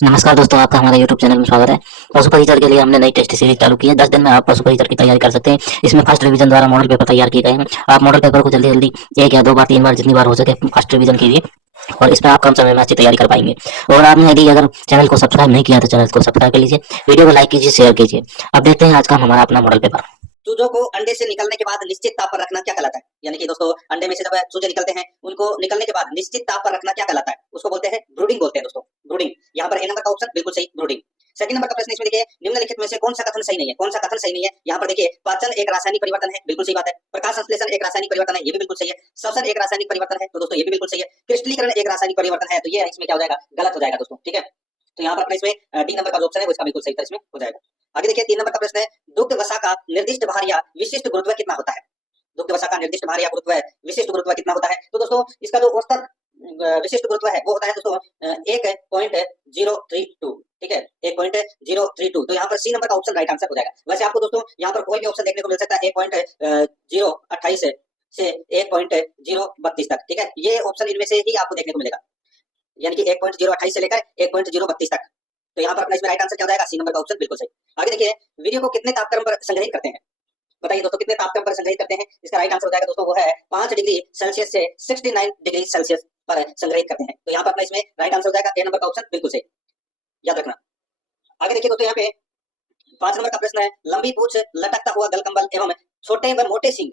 नमस्कार दोस्तों, आपका हमारे YouTube चैनल में स्वागत है। पशु परिचर के लिए हमने नई टेस्ट सीरीज चालू की है। 10 दिन में आप पशु परिचर की तैयारी कर सकते हैं। इसमें फर्स्ट रिवीजन द्वारा मॉडल पेपर तैयार किए गए हैं। आप मॉडल पेपर को जल्दी जल्दी 1 या 2 बार 3 बार जितनी बार हो सके फर्स्ट रिवीजन कीजिए और इसमें आप कम समय में अच्छी तैयारी कर पाएंगे। और आपने यदि अगर चैनल को सब्सक्राइब नहीं किया तो चैनल को सब्सक्राइब कर लीजिए, वीडियो को लाइक कीजिए, शेयर कीजिए। अब देखते हैं आज का हमारा अपना मॉडल पेपर। चूजों को अंडे से निकलने के बाद निश्चित ताप पर रखना क्या कहलाता है? यानी कि दोस्तों अंडे में से जब चूजे निकलते हैं उनको निकलने के बाद निश्चित ताप पर रखना क्या कहलाता है? उसको बोलते हैं ब्रूडिंग बोलते हैं दोस्तों, ब्रूडिंग। यहाँ पर ए नंबर का ऑप्शन बिल्कुल सही, ब्रूडिंग। सेकंड नंबर का प्रश्न इसमें देखिए, निम्नलिखित में से कौन सा कथन सही नहीं है? कौन सा कथन सही नहीं है? यहाँ पर देखिए, पाचन एक रासायनिक परिवर्तन है, बिल्कुल सही बात है। प्रकाश संश्लेषण एक रासायनिक परिवर्तन है, ये भी बिल्कुल सही है। श्वसन एक रासायनिक परिवर्तन है, तो दोस्तों ये भी बिल्कुल सही है। क्रिस्टलीकरण एक रासायनिक परिवर्तन है, तो ये इसमें क्या हो जाएगा? गलत हो जाएगा दोस्तों, ठीक है। तो यहाँ पर अपने इसमें डी नंबर का जो ऑप्शन है वो इसका बिल्कुल सही इसमें हो जाएगा। आगे देखिए 3 नंबर का प्रश्न है, दुग्ध वसा का निर्दिष्ट भार या विशिष्ट गुरुत्व कितना होता है? दुग्ध वसा का निर्दिष्ट भार या गुरुत्व विशिष्ट गुरुत्व कितना होता है? तो दोस्तों इसका जो औसत विशिष्ट गुरुत्व है वो होता है दोस्तों 1.032, ठीक है, 1.032। तो यहाँ पर सी नंबर का ऑप्शन राइट आंसर हो जाएगा। वैसे आपको दोस्तों यहाँ पर कोई भी ऑप्शन देखने को मिल सकता है 1.028 से 1.032 तक, ठीक है। ये ऑप्शन इनमें से ही आपको देखने को मिलेगा, यानी कि 1.028 से लेकर 1.032 तक। तो यहाँ पर अपना इसमें राइट आंसर क्या हो जाएगा? सी नंबर का ऑप्शन बिल्कुल सही। आगे देखिए, वीडियो को कितने तापक्रम पर संग्रहित करते हैं? बताइए दोस्तों, कितने तापक्रम पर संग्रहित करते हैं? इसका राइट आंसर हो जाएगा दोस्तों वो है 5 डिग्री सेल्सियस से 69 डिग्री सेल्सियस पर संग्रहित करते हैं। तो यहाँ पर अपना इसमें राइट आंसर हो जाएगा ए नंबर का ऑप्शन बिल्कुल सही, याद रखना। आगे देखिए दोस्तों, यहाँ पे 5 नंबर का प्रश्न है, लंबी पूछ, लटकता हुआ गलकंबल एवं छोटे व मोटे सींग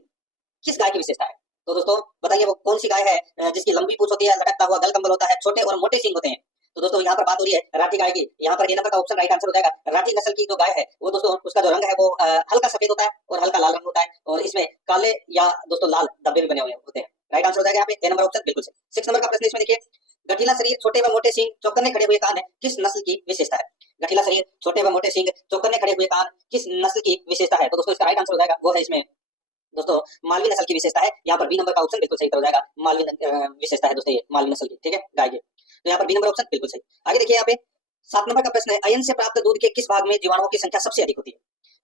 किस गाय की विशेषता है? तो दोस्तों बताइए वो कौन सी गाय है जिसकी लंबी पूंछ होती है, लटकता हुआ गलकंबल होता है, छोटे और मोटे सींग होते हैं? तो दोस्तों यहाँ पर बात हो रही है राठी गाय की। यहाँ पर ए नंबर का ऑप्शन राइट आंसर हो जाएगा। राठी नस्ल की जो गाय है वो दोस्तों उसका जो रंग है वो हल्का सफेद होता है और हल्का लाल रंग होता है, और इसमें काले या दोस्तों लाल धब्बे भी बने हुए होते हैं। राइट आंसर हो जाएगा यहाँ पे ए नंबर ऑप्शन बिल्कुल सही। 6 नंबर का प्रश्न इसमें देखिए, गठीला शरीर, छोटे व मोटे सींग, चौकन्ने खड़े हुए कान किस नस्ल की विशेषता है? गठीला शरीर, छोटे व मोटे सींग, चौकन्ने खड़े हुए कान किस नस्ल की विशेषता है? तो दोस्तों इसका राइट आंसर हो जाएगा वो है इसमें दोस्तों मालवी नस्ल की विशेषता है। यहाँ पर बी नंबर का ऑप्शन बिल्कुल सही हो जाएगा। मालवी विशेषता है दोस्तों ये मालवी नस्ल की, ठीक है, गाय की। तो यहाँ पर बी नंबर ऑप्शन बिल्कुल सही। आगे देखिए यहाँ पे 7 नंबर का प्रश्न है, अयन से प्राप्त दूध के किस भाग में जीवाणुओं की संख्या सबसे अधिक होती है?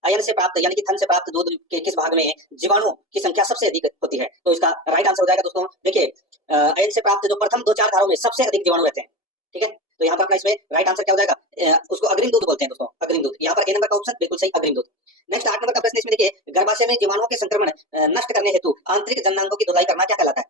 अयन से प्राप्त यानी कि थन से प्राप्त दूध के किस भाग में जीवाणुओं की संख्या सबसे अधिक होती है? तो इसका राइट आंसर हो जाएगा दोस्तों, देखिए अयन से प्राप्त जो प्रथम 2-4 धारों में सबसे अधिक जीवाणु रहते हैं, ठीक है। तो यहाँ पर अपना इसमें राइट आंसर क्या हो जाएगा? उसको अग्रिम दूध बोलते हैं दोस्तों, अग्रिम दूध। यहाँ पर ए नंबर का ऑप्शन बिल्कुल सही, अग्रिम दूध। नेक्स्ट 8 नंबर का प्रश्न इसमें देखिए, गर्भाशय में जीवाणुओं के संक्रमण नष्ट करने हेतु आंतरिक जननांगों की धुलाई करना क्या कहलाता है?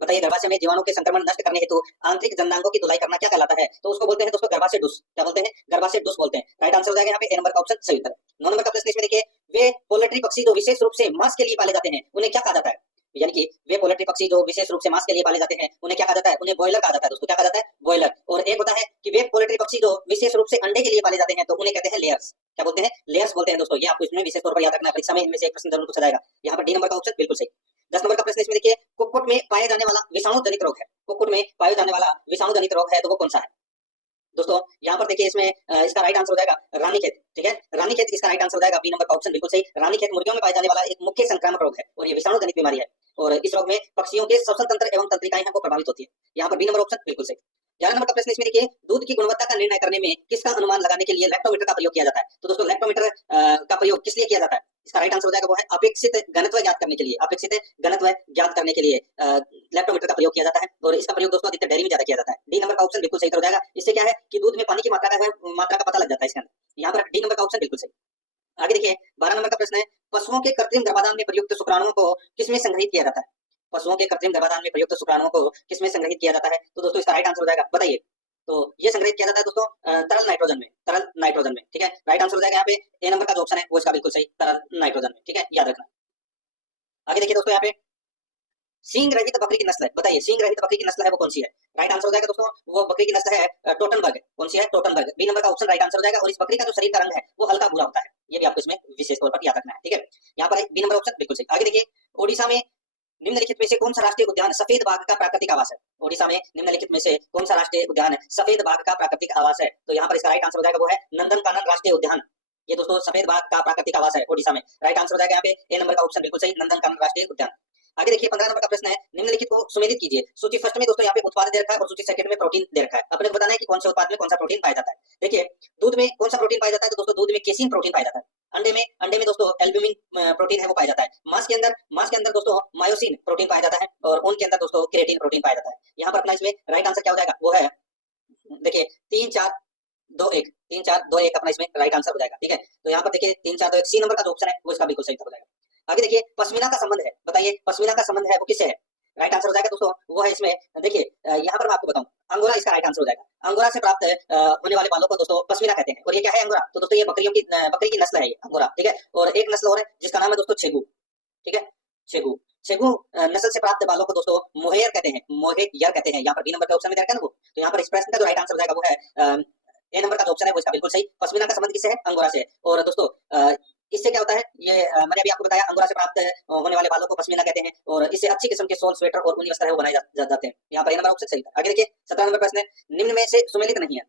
बताइए, गर्भाशय में जीवाणु के संक्रमण नष्ट करने हेतु आंतरिक जननांगों की धुलाई करना क्या कहलाता है? तो उसको बोलते हैं दोस्तों गर्भाशय डुस। क्या बोलते हैं? गर्भाशय डुस बोलते हैं। राइट आंसर हो जाएगा यहाँ पे ए नंबर का ऑप्शन सही उत्तर। 9 नंबर का प्रश्न इसमें देखिए, वे पोल्ट्री पक्षी जो विशेष रूप से मांस के लिए पाले जाते हैं उन्हें क्या कहा जाता है? यानी कि वे पोल्ट्री पक्षी जो विशेष रूप से मांस के लिए पाले जाते हैं उन्हें क्या कहा जाता है? उन्हें बॉयलर कहा जाता है दोस्तों। क्या कहा जाता है? बॉयलर। और एक होता है कि वे पोल्ट्री पक्षी जो विशेष रूप से अंडे के लिए पाले जाते हैं तो उन्हें कहते हैं लेयर्स। क्या बोलते हैं? लेयर्स बोलते हैं दोस्तों। ये आपको इसमें विशेष तौर पर याद रखना है, परीक्षा में इनमें से एक प्रश्न जरूर पूछा जाएगा। यहाँ पर डी नंबर का ऑप्शन बिल्कुल सही। 10 नंबर का प्रश्न इसमें देखिए, कुक्कुट में पाया जाने वाला विषाणु जनित रोग है। कुक्कुट में पाया जाने वाला विषाणु जनित रोग है तो वो कौन सा है? दोस्तों यहाँ पर देखिए इसमें इसका राइट आंसर हो जाएगा रानीखेत, ठीक है, रानीखेत इसका राइट आंसर हो जाएगा। बी नंबर का ऑप्शन बिल्कुल सही। रानीखेत मुर्गियों में पाया जाने वाला एक मुख्य संक्रामक रोग है और ये विषाणु जनित बीमारी है, और इस रोग में पक्षियों के श्वसन तंत्र एवं तंत्रिकाएं हैं वो प्रभावित होती है। यहाँ पर बी नंबर ऑप्शन बिल्कुल सही। 11 नंबर का प्रश्न इसमें देखिए, दूध की गुणवत्ता का निर्णय करने में किसका अनुमान लगाने के लिए लैक्टोमीटर का प्रयोग किया जाता है? तो दोस्तों लैक्टोमीटर का प्रयोग किस लिए किया जाता है? इसका राइट आंसर हो जाएगा वो है अपेक्षित घनत्व ज्ञात करने के लिए। अपेक्षित घनत्व ज्ञात करने के लिए लैक्टोमीटर का प्रयोग किया जाता है, और इसका प्रयोग दोस्तों अधिकतर डेयरी में ज्यादा किया जाता है। डी नंबर का ऑप्शन बिल्कुल सही हो जाएगा। इससे क्या है कि दूध में पानी की मात्रा का पता लग जाता है इसके अंदर। यहाँ पर डी नंबर का ऑप्शन बिल्कुल सही। आगे देखिए 12 नंबर का प्रश्न है, पशुओं के कृत्रिम गर्भाधान में प्रयुक्त शुक्राणुओं को किसमें संग्रहित किया जाता है? पशुओं के कृत्रिम गर्भाधान में प्रयुक्त शुक्राणुओं को किसमें संग्रहित किया जाता है? तो दोस्तों इसका राइट आंसर हो जाएगा, बताइए। तो ये संग्रहित किया जाता है दोस्तों तरल नाइट्रोजन में, तरल नाइट्रोजन में, ठीक है। राइट आंसर हो जाएगा यहाँ पे ए नंबर का जो ऑप्शन है वो इसका बिल्कुल सही, तरल नाइट्रोजन में, ठीक है, याद रखना। आगे देखिए दोस्तों, यहाँ पे सींग रहित बकरी की नस्ल है। बताइए सींग रहित बकरी की नस्ल है वो कौन सी है? राइट आंसर हो जाएगा दोस्तों वो बकरी की नस्ल है टोटनबर्ग। कौन सी है? टोटनबर्ग। बी नंबर का ऑप्शन राइट आंसर हो जाएगा। और इस बकरी का जो शरीर का रंग है वो हल्का भूरा होता है, ये भी आपको इसमें विशेष तौर पर याद रखना है, ठीक है। यहाँ पर बी नंबर ऑप्शन बिल्कुल सही। आगे देखिए, ओडिशा में निम्नलिखित में से कौन सा राष्ट्रीय उद्यान सफेद बाघ का प्राकृतिक आवास है? ओडिशा में निम्नलिखित में से कौन सा राष्ट्रीय उद्यान सफेद बाघ का प्राकृतिक आवास है? तो यहाँ पर इसका राइट आंसर हो जाएगा वो है नंदनकानन राष्ट्रीय उद्यान। ये दोस्तों सफेद बाघ का प्राकृतिक आवास है ओडिशा में। राइट आंसर हो जाएगा यहाँ पे ए नंबर का ऑप्शन बिल्कुल सही, नंदनकानन राष्ट्रीय उद्यान। आगे देखिए 15 नंबर का प्रश्न है, निम्नलिखित को सुमेलित कीजिए। सूची फर्स्ट में दोस्तों यहाँ पे उत्पाद दे रखा है और सूची सेकंड में प्रोटीन दे रखा है। अपने को बताना है कि कौन से उत्पाद में कौन सा प्रोटीन पाया जाता है। देखिए दूध में कौन सा प्रोटीन पाया जाता है? तो दोस्तों दूध में केसिन प्रोटीन पाया जाता है। अंडे में दोस्तों एल्ब्यूमिन प्रोटीन है वो पाया जाता है। मांस के अंदर दोस्तों मायोसिन प्रोटीन पाया जाता है, और ऊन के अंदर दोस्तों क्रिएटिन प्रोटीन पाया जाता है। यहाँ पर अपना इसमें राइट आंसर क्या हो जाएगा वो है, देखिए 3, 4 3-4-2-1 3-4-2-1 अपना इसमें राइट आंसर हो जाएगा। ठीक है, तो यहाँ पर देखिए 3-4-2-1 सी नंबर का जो ऑप्शन है वो इसका बिल्कुल सही उत्तर हो जाएगा। आगे देखिए पश्मीना का संबंध है, बताइए पश्मीना का संबंध है वो किससे है? राइट आंसर हो जाएगा दोस्तों वो है इसमें, देखिए यहाँ पर मैं आपको बताऊं, अंगोरा इसका राइट आंसर हो जाएगा। अंगोरा से प्राप्त होने वाले बालों को दोस्तों पश्मीना कहते हैं। और ये क्या है अंगोरा? तो दोस्तों ये बकरी की नस्ल है ये अंगोरा। ठीक है, और एक नस्ल और है जिसका नाम है दोस्तों छेगू। ठीक है, छेगू छेगू नस्ल से प्राप्त बालों को दोस्तों मोहेयर कहते हैं, मोहेयर कहते हैं। यहाँ पर बी नंबर का ऑप्शन में दे रखा है ना वो, तो यहाँ पर इस प्रश्न का जो राइट आंसर हो जाएगा वो है ए नंबर का जो ऑप्शन है वो इसका बिल्कुल सही। पश्मीना का संबंध किससे है? अंगोरा से। और दोस्तों इससे क्या होता है, ये मैंने अभी आपको बताया, अंगोरा से प्राप्त होने वाले बालों को पश्मीना कहते हैं और इससे अच्छी किस्म के शॉल, स्वेटर और ऊनी वस्त्र है वो बनाए जाते हैं। यहाँ पर ए नंबर ऑप्शन सही था। आगे देखिए 17 नंबर प्रश्न है, निम्न में से सुमेलित नहीं है।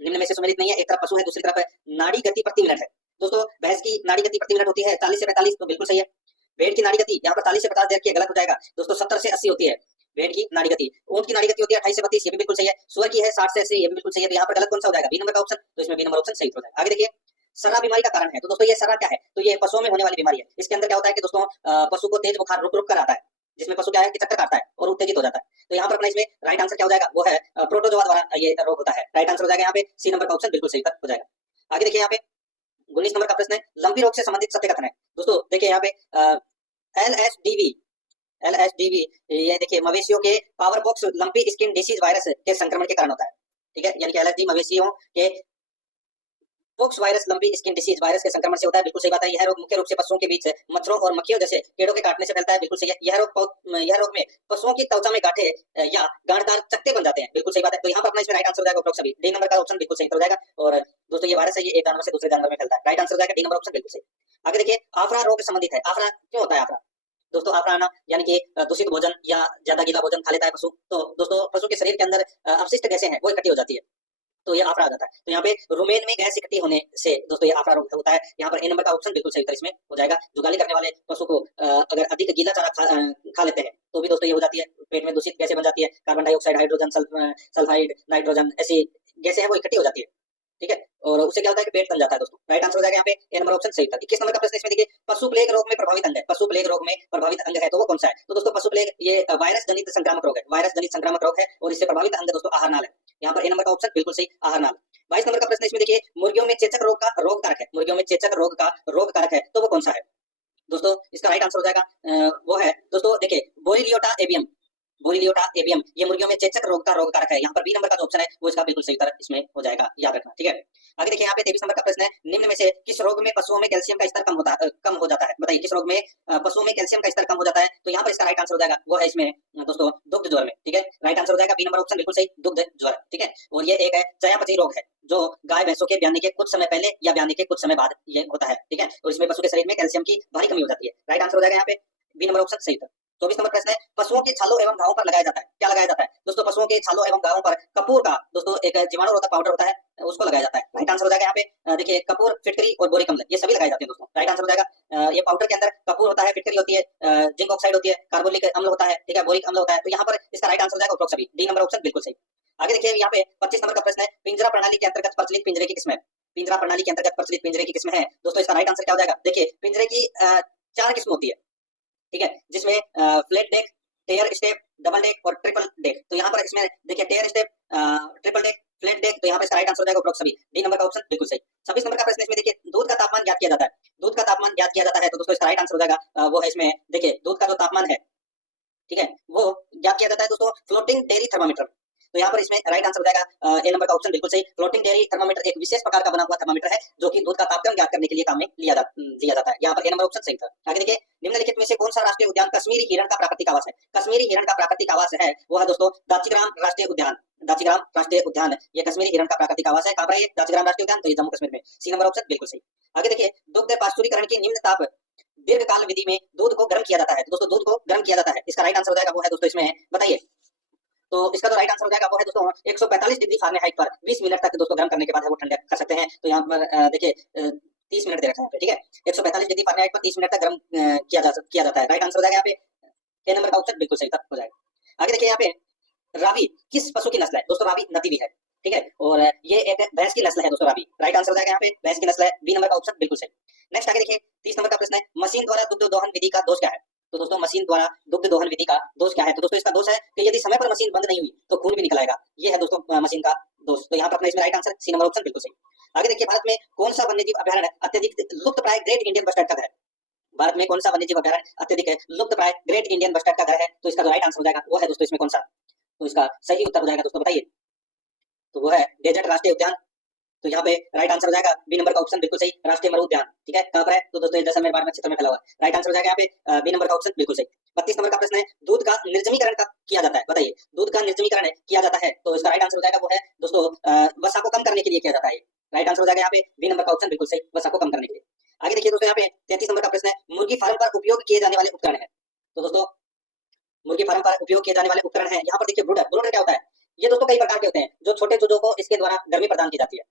निम्न में से सुमेलित नहीं है, एक तरफ पशु है दूसरी तरफ है नाड़ी गति प्रति मिनट है। दोस्तों भैंस की नाड़ी गति प्रति मिनट होती है 40 से 45, तो बिल्कुल सही है। भेड़ की नाड़ी गति यहाँ पर 40 से 50 दे रखी है, गलत हो जाएगा दोस्तों, 70 से 80 होती है भेड़ की नाड़ी गति। ऊंट की नाड़ी गति होती है 28 से 32, ये भी बिल्कुल सही है। सुअर की है 60 से 80, ये भी बिल्कुल सही है। तो यहाँ पर गलत कौन सा हो जाएगा? बी नंबर का ऑप्शन, तो इसमें बी नंबर ऑप्शन सही हो जाएगा। आगे देखिए सर्रा बीमारी का कारण है, तो दोस्तों ये सर्रा क्या है? तो ये पशुओं में होने वाली बीमारी है। इसके अंदर क्या होता है कि दोस्तों पशु को तेज बुखार रुक रुक कर आता है, जिसमें पशु क्या है कि चक्कर काटता है और उत्तेजित हो जाता है। तो यहाँ पर अपना इसमें राइट आंसर क्या हो जाएगा? वो है प्रोटोजोआ द्वारा ये रोग होता है। राइट आंसर हो जाएगा यहाँ पे सी नंबर का ऑप्शन बिल्कुल सही हो जाएगा। आगे देखिए यहाँ पे 19 नंबर का प्रश्न है, लंपी रोग से संबंधित सत्य कथन है। दोस्तों देखिए यहाँ पे LSDV ये देखिए मवेशियों के power box lumpy skin disease virus के संक्रमण के कारण होता है। ठीक है, यानी कि LSD मवेशियों के pox virus lumpy skin disease virus के संक्रमण से होता है, बिल्कुल सही बात है। यह रोग मुख्य रूप से पशुओं के बीच मच्छरों और मक्खियों जैसे कीड़ों के काटने से फैलता है, बिल्कुल सही है। यह रोग में पशुओं की त्वचा में गांठे या गांठदार चकत्ते बन जाते हैं, बिल्कुल सही बात है। तो यहाँ पर अपना इसमें राइट आंसर हो जाएगा उपरोक्त सभी, डी नंबर का ऑप्शन बिल्कुल सही हो जाएगा। और दोस्तों ये वायरस है, ये एक जानवर से दूसरे जानवर में फैलता है। राइट आंसर हो जाएगा डी नंबर ऑप्शन बिल्कुल सही। आगे देखिए आफरा रोग संबंधित है। आफरा क्यों होता है? आफरा दोस्तों आफरा आना यानी कि दूषित भोजन या ज्यादा गीला भोजन खा लेता है पशु, तो दोस्तों पशु के शरीर के अंदर अपशिष्ट गैसें हैं वो इकट्ठी हो जाती है, तो ये आफरा आ जाता है। तो यहाँ पे रुमेन में गैस इकट्ठी होने से दोस्तों ये आफरा रोग होता है। यहाँ पर ए नंबर का ऑप्शन बिल्कुल सही उत्तर इसमें हो जाएगा। जुगाली करने वाले पशु को अगर अधिक गीला चारा खा लेते हैं तो भी दोस्तों ये हो जाती है, पेट में दूषित गैसें बन जाती है, carbon dioxide, hydrogen sulphide, nitrogen, ऐसी गैसें हैं वो इकट्ठी हो जाती है। ठीक है, और उससे क्या होता है कि पेट तन जाता है दोस्तों। राइट आंसर हो जाएगा यहाँ पे ए नंबर ऑप्शन सही था। 21 नंबर का प्रश्न इसमें देखिए पशु प्लेग रोग में प्रभावित अंग है। पशु प्लेग रोग में प्रभावित अंग है तो वो कौन सा है? तो दोस्तों पशु प्लेग ये वायरस जनित संक्रामक रोग है, वायरस जनित संक्रामक रोग है और इससे प्रभावित अंग दोस्तों आहार नाल है। यहाँ पर ए नंबर का ऑप्शन बिल्कुल सही, आहार नाल। 22 नंबर का प्रश्न इसमें देखिए मुर्गियों में चेचक रोग का रोग कारक है। मुर्गियों में चेचक रोग का रोग कारक है तो वो कौन सा है? दोस्तों इसका राइट आंसर हो जाएगा वो है दोस्तों देखिए बोरिलियोटा एवियम। बोरिलियोटा एवियम ये मुर्गियों में चेचक रोग का रोग कारक है। यहाँ पर बी नंबर का जो ऑप्शन है वो इसका बिल्कुल सही उत्तर इसमें हो जाएगा, याद रखना। ठीक है, आगे देखिए यहाँ पे 23 नंबर का प्रश्न है, निम्न में से किस रोग में पशुओं में कैल्शियम का स्तर कम हो जाता है? बताइए किस रोग में पशुओं में कैल्शियम का स्तर कम हो जाता है? तो यहाँ पर इसका राइट आंसर हो जाएगा वो है इसमें दोस्तों दुग्ध ज्वर में। ठीक है, राइट आंसर हो जाएगा बी नंबर ऑप्शन बिल्कुल सही, दुग्ध ज्वर। ठीक है, और ये एक है चयापचयी रोग है जो गाय भैंसों के ब्याने के कुछ समय पहले या ब्याने के कुछ समय बाद ये होता है। ठीक है, और इसमें पशु के शरीर में कैल्शियम की भारी कमी हो जाती है। राइट आंसर हो जाएगा यहाँ पे बी नंबर ऑप्शन सही था। 24 नंबर प्रश्न है, पशुओं के छालों एवं घावों पर लगाया जाता है, क्या लगाया जाता है? दोस्तों पशुओं के छालों एवं घावों पर कपूर का दोस्तों एक जीवाणुरोधक पाउडर होता है उसको लगाया जाता है। राइट आंसर हो जाएगा यहाँ पे देखिए कपूर, फिटकरी और बोरिक अम्ल ये सभी लगाए जाते हैं दोस्तों। राइट आंसर हो जाएगा ये पाउडर के अंदर कपूर होता है, फिटकरी होती है, जिंक ऑक्साइड होती है, कार्बोलिक अम्ल होता है, ठीक है, बोरिक अम्ल होता है। तो यहाँ पर इसका राइट आंसर हो जाएगा उपरोक्त सभी, डी नंबर ऑप्शन बिल्कुल सही। आगे देखिए यहाँ पे 25 नंबर का प्रश्न है, पिंजरा प्रणाली के अंतर्गत प्रचलित पिंजरे की किस्म है। पिंजरा प्रणाली के अंतर्गत प्रचलित पिंजरे की किस्म है दोस्तों, इसका राइट आंसर क्या हो जाएगा? देखिए पिंजरे की 4 किस्म होती है। ठीक है, जिसमें flat deck, tier step, double deck और ट्रिपल डेक। तो यहाँ पर इसमें देखिए tier step, triple deck, flat deck, तो यहाँ पे इसका राइट आंसर हो जाएगा उपरोक्त सभी, डी नंबर का ऑप्शन बिल्कुल सही। 26 नंबर का प्रश्न इसमें देखिए दूध का तापमान ज्ञात किया जाता है। दूध का तापमान ज्ञात किया जाता है तो दोस्तों इसका राइट आंसर हो जाएगा वो है इसमें देखिए दूध का जो तापमान है, ठीक है, वो ज्ञात किया जाता है दोस्तों फ्लोटिंग डेयरी थर्मामीटर। तो यहाँ पर इसमें राइट आंसर हो जाएगा ए नंबर का ऑप्शन बिल्कुल सही। फ्लोटिंग डेयरी थर्मामीटर एक विशेष प्रकार का बना हुआ थर्मामीटर है जो कि दूध का तापमान ज्ञात करने के लिए काम में लिया जाता है। यहाँ पर ए नंबर ऑप्शन सही था। आगे देखिए निम्नलिखित में से कौन सा राष्ट्रीय उद्यान कश्मीरी हिरण का प्राकृतिक आवास है? कश्मीरी हिरण का प्राकृतिक आवास है वो है दोस्तों दाचीग्राम राष्ट्रीय उद्यान। दाचीग्राम राष्ट्रीय उद्यान ये कश्मीरी हिरण का प्राकृतिक आवास है। कहाँ पर है दाचीग्राम राष्ट्रीय उद्यान? तो ये जम्मू कश्मीर में, सी नंबर ऑप्शन बिल्कुल सही। आगे देखिए दुग्ध पाश्चुरीकरण की निम्न ताप दीर्घकाल विधि में दूध को गर्म किया जाता है। दोस्तों दूध को गर्म किया जाता है, इसका राइट आंसर हो जाएगा वो है दोस्तों इसमें बताइए। तो इसका जो राइट आंसर हो जाएगा वो है दोस्तों 145 डिग्री फारेनहाइट पर 20 मिनट तक दोस्तों गर्म करने के बाद है वो ठंडा कर सकते हैं। तो यहाँ पर देखिए 30 मिनट दे रखा है, ठीक है, 145 डिग्री फारेनहाइट पर 30 मिनट तक गर्म किया जाता है। राइट आंसर हो जाएगा यहाँ पे ए नंबर का ऑप्शन बिल्कुल सही हो जाएगा। आगे देखिए यहाँ पे रावी किस पशु की नस्ल है? दोस्तों रावी नदी भी है, ठीक है, और ये एक भैंस की नस्ल है दोस्तों रावी। राइट आंसर हो जाएगा यहाँ पे भैंस की नस्ल है, बी नंबर का ऑप्शन बिल्कुल सही। नेक्स्ट आगे देखिए 30 नंबर का प्रश्न है, मशीन द्वारा दुग्ध दोहन विधि का दोष क्या है? तो दोस्तों मशीन द्वारा दुग्ध दोहन विधि का दोष क्या है? तो दोस्तों इसका दोष है कि यदि समय पर मशीन बंद नहीं हुई तो खून भी निकल आएगा। ये है दोस्तों मशीन का दोष। तो यहाँ पर अपना इसमें right answer C number option बिल्कुल सही। आगे देखिए, भारत में कौन सा वन्यजीव अभयारण्य अत्यधिक लुप्त प्राय ग्रेट इंडियन बस्टर्ड का घर है? भारत में कौन सा वन्यजीव अभयारण्य अत्यधिक है लुप्त प्राय ग्रेट इंडियन बस्टर्ड का घर है? तो इसका जो राइट आंसर हो जाएगा वो है दोस्तों इसमें कौन सा? तो इसका सही उत्तर हो जाएगा दोस्तों, बताइए। तो वो है डेजर्ट राष्ट्रीय उद्यान। तो यहाँ पे राइट आंसर हो जाएगा बी नंबर का ऑप्शन बिल्कुल सही, राष्ट्रीय मरु उद्यान। ठीक है, कहाँ पर है? तो दोस्तों जैसलमेर बाड़मेर क्षेत्र में फैला हुआ है। राइट आंसर हो जाएगा यहाँ पे बी नंबर का ऑप्शन बिल्कुल सही। 32 नंबर का प्रश्न है, दूध का निर्जमीकरण कब किया जाता है? बताइए, दूध का निर्जमीकरण किया जाता है तो इसका राइट आंसर हो जाएगा वो है दोस्तों वसा को कम करने के लिए किया जाता है। राइट आंसर हो जाएगा यहाँ पे बी नंबर का ऑप्शन बिल्कुल सही, वसा को कम करने के लिए। आगे देखिए दोस्तों, यहाँ पे 33 नंबर का प्रश्न है, मुर्गी फार्म पर उपयोग किए जाने वाले उपकरण है। तो दोस्तों मुर्गी फार्म पर उपयोग किए जाने वाले उपकरण है, यहाँ पर देखिए ब्रूडर। ब्रूडर क्या होता है? ये दोस्तों कई प्रकार के होते हैं जो छोटे चूजों को इसके द्वारा गर्मी प्रदान की जाती है।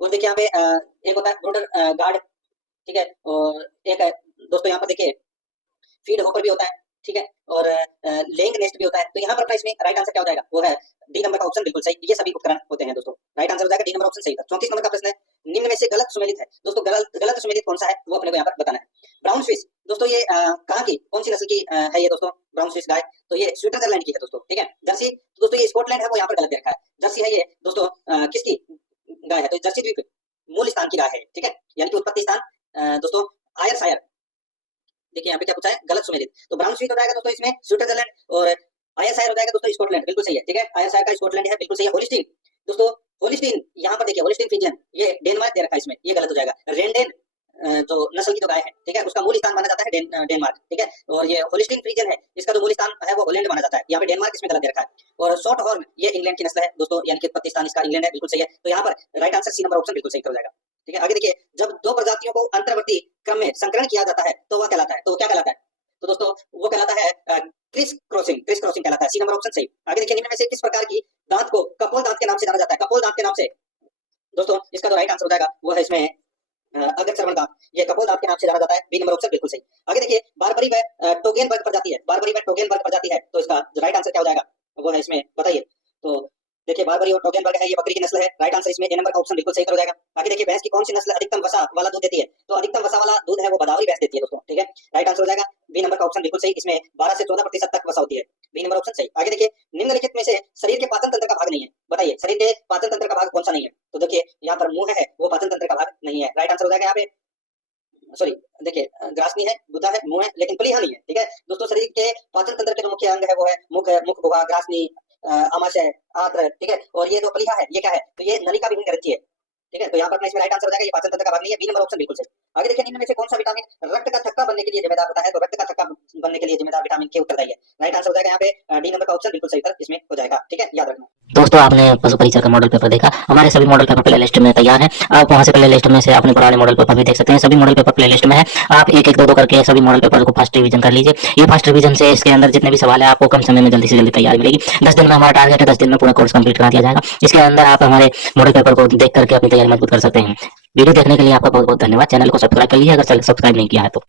और देखिए यहाँ पे एक होता है ब्रूडर गार्ड, ठीक है, और एक है दोस्तों यहाँ पर देखिए फीड हॉपर भी होता है, ठीक है, और लेइंग नेस्ट भी होता है। तो यहाँ पर अपना इसमें राइट आंसर क्या हो जाएगा? वो है डी नंबर का ऑप्शन बिल्कुल सही। ये सभी उपकरण होते हैं दोस्तों। राइट आंसर हो जाएगा डी नंबर ऑप्शन सही। 34 नंबर का प्रश्न है, निम्न में से गलत सुमेलित है। दोस्तों गलत सुमेलित कौन सा है वो अपने को यहाँ पर बताना है। ब्राउन स्विस, दोस्तों ये कहाँ की कौन सी नस्ल की है ये दोस्तों? ब्राउन स्विस गाय। तो ये स्विट्जरलैंड की है दोस्तों, ठीक है। जर्सी, तो दोस्तों ये स्कॉटलैंड है, वो यहाँ पर गलत दे रखा है। जर्सी है ये दोस्तों किसकी गाय है? तो जर्सी द्वीप मूल स्थान की गाय है, ठीक है, यानी कि उत्पत्ति स्थान दोस्तों आयरशायर। देखिए यहाँ पे क्या पूछा है? गलत सुमेलित। तो ब्राउन स्विस हो जाएगा दोस्तों इसमें स्विट्जरलैंड, और आयरशायर हो जाएगा दोस्तों स्कॉटलैंड। बिल्कुल सही है, ठीक है, आयरशायर का स्कॉटलैंड है, बिल्कुल सही है। होलिस्टीन, दोस्तों होलिस्टीन यहाँ पर देखिए होलिस्टीन फ्रीजियन ये डेनमार्क दे रखा है, इसमें ये गलत हो जाएगा। रेंडेन जो नस्ल की जो गाय है, ठीक है, उसका मूल स्थान माना जाता है डेनमार्क, ठीक है, और ये होलिस्टीन फ्रीजियन है, इसका जो मूल स्थान है वो हॉलैंड माना जाता है। यहाँ पे डेनमार्क इसमें गलत दे रखा है। और शॉर्ट हॉर्न ये इंग्लैंड की नस्ल है दोस्तों, यानी कि उत्पत्ति स्थान इसका इंग्लैंड है, बिल्कुल सही है। तो यहाँ पर right answer C number option बिल्कुल सही हो जाएगा, ठीक है। आगे देखिए, जब दो प्रजातियों को अंतर्वर्ती क्रम में संकरण किया जाता है तो वह कहलाता है, तो क्या कहलाता है? तो दोस्तों वो कहलाता है क्रिस क्रॉसिंग कहलाता है। सी नंबर ऑप्शन सही। आगे देखिए, निम्न में से किस प्रकार की दांत को कपोल दांत के नाम से जाना जाता है? कपोल दांत के नाम से दोस्तों इसका जो राइट आंसर हो जाएगा वो है इसमें अग्रश्रवण दांत, ये कपोल दांत के नाम से जाना जाता है। बी नंबर ऑप्शन बिल्कुल सही। आगे देखिए, बारबरी व टोगेनबर्ग प्रजाति है, बारबरी व टोगेनबर्ग प्रजाति है, तो इसका जो राइट आंसर क्या हो जाएगा वो है इसमें, बताइए। तो देखिए बारबरी और टोगेनबर्ग है, ये बकरी की नस्ल है। राइट आंसर इसमें ए नंबर का ऑप्शन बिल्कुल सही हो जाएगा। आगे देखिए, भैंस की कौन सी नस्ल अधिकतम वसा वाला दूध देती है? तो अधिकतम वसा वाला दूध है वो भदावरी भैंस देती है दोस्तों, ठीक है। राइट आंसर हो जाएगा बी नंबर का ऑप्शन बिल्कुल सही, इसमें 12 से 14% तक वसा होती है। बी नंबर ऑप्शन सही। आगे देखिए, निम्नलिखित में से शरीर के पाचन तंत्र का भाग नहीं है, बताइए शरीर के पाचन तंत्र का भाग कौन सा नहीं है? तो देखिए यहाँ पर मुंह है, वो पाचन तंत्र का भाग नहीं है। राइट आंसर हो जाएगा यहाँ पे, सॉरी देखिए ग्रासनी है, गुदा है, मुंह है, लेकिन प्लीहा नहीं है, ठीक है दोस्तों। शरीर के पाचन तंत्र के जो मुख्य अंग है वो है मुख भुआ, ग्रासनी, आमाशय, आंत्र, ठीक है, और ये जो प्लीहा है ये क्या है? तो ये नलिका विहीन ग्रंथि है, ठीक है। तो यहाँ पर अपना इसमें राइट आंसर हो जाएगा, ये पाचन तंत्र का भाग नहीं है। बी नंबर ऑप्शन बिल्कुल सही। आगे देखिए, निम्न में से कौन सा विटामिन रक्त का थक्का बनने के लिए जिम्मेदार होता है? तो रक्त का थक्का बनने के लिए जिम्मेदार विटामिन के उत्तरदायी है। राइट आंसर हो जाएगा यहाँ पे डी नंबर का ऑप्शन बिल्कुल सही उत्तर इसमें हो जाएगा, ठीक है, याद रखना। दोस्तों आपने पशु परिचर का मॉडल पेपर देखा, हमारे सभी मॉडल पेपर प्ले लिस्ट में तैयार है। आप वहां से प्ले लिस्ट में से अपने पुराने मॉडल पेपर भी देख सकते हैं, सभी मॉडल पेपर प्ले लिस्ट में है। आप एक एक दो करके सभी मॉडल पेपर को फर्स्ट रिवीजन कर लीजिए। ये फर्स्ट रिवीजन से इसके अंदर जितने भी सवाल है आपको कम समय में जल्दी से जल्दी तैयारी मिलेगी। 10 दिन में हमारा टारगेट है, 10 दिन में पूरा कोर्स कंप्लीट करा दिया जाएगा। इसके अंदर आप हमारे मॉडल पेपर को देख करके अपनी तैयारी मजबूत कर सकते हैं। वीडियो देखने के लिए आपका बहुत बहुत धन्यवाद। चैनल को सब्सक्राइब कर लीजिए अगर सब्सक्राइब नहीं किया है तो।